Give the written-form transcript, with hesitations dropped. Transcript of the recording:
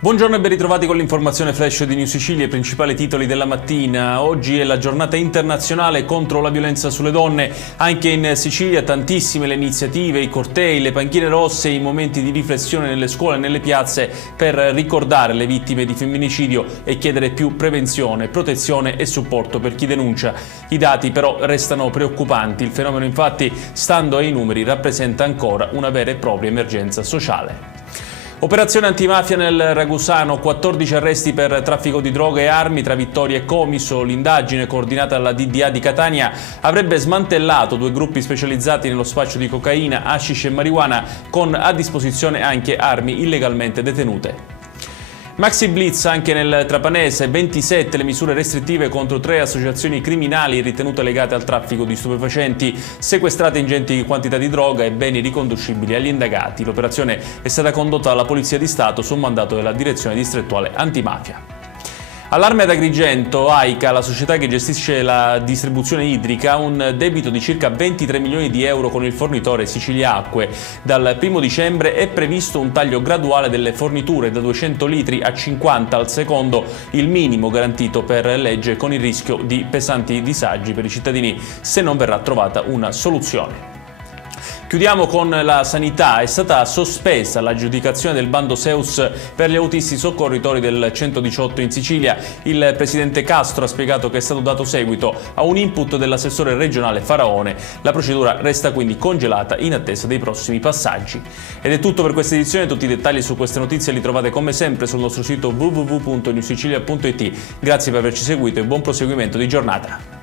Buongiorno e ben ritrovati con l'informazione flash di New Sicilia, i principali titoli della mattina. Oggi è la giornata internazionale contro la violenza sulle donne. Anche in Sicilia tantissime le iniziative, i cortei, le panchine rosse, i momenti di riflessione nelle scuole e nelle piazze per ricordare le vittime di femminicidio e chiedere più prevenzione, protezione e supporto per chi denuncia. I dati però restano preoccupanti. Il fenomeno infatti, stando ai numeri, rappresenta ancora una vera e propria emergenza sociale. Operazione antimafia nel Ragusano, 14 arresti per traffico di droga e armi tra Vittoria e Comiso. L'indagine, coordinata dalla DDA di Catania, avrebbe smantellato 2 gruppi specializzati nello spaccio di cocaina, hashish e marijuana, con a disposizione anche armi illegalmente detenute. Maxi blitz anche nel Trapanese, 27 le misure restrittive contro 3 associazioni criminali ritenute legate al traffico di stupefacenti, sequestrate ingenti quantità di droga e beni riconducibili agli indagati. L'operazione è stata condotta dalla Polizia di Stato su mandato della Direzione Distrettuale Antimafia. Allarme ad Agrigento, AICA, la società che gestisce la distribuzione idrica, ha un debito di circa 23 milioni di euro con il fornitore Sicilia Acque. Dal 1 dicembre è previsto un taglio graduale delle forniture da 200 litri a 50 al secondo, il minimo garantito per legge, con il rischio di pesanti disagi per i cittadini se non verrà trovata una soluzione. Chiudiamo con la sanità. È stata sospesa l'aggiudicazione del bando SEUS per gli autisti soccorritori del 118 in Sicilia. Il presidente Castro ha spiegato che è stato dato seguito a un input dell'assessore regionale Faraone. La procedura resta quindi congelata in attesa dei prossimi passaggi. Ed è tutto per questa edizione. Tutti i dettagli su queste notizie li trovate come sempre sul nostro sito www.newsicilia.it. Grazie per averci seguito e buon proseguimento di giornata.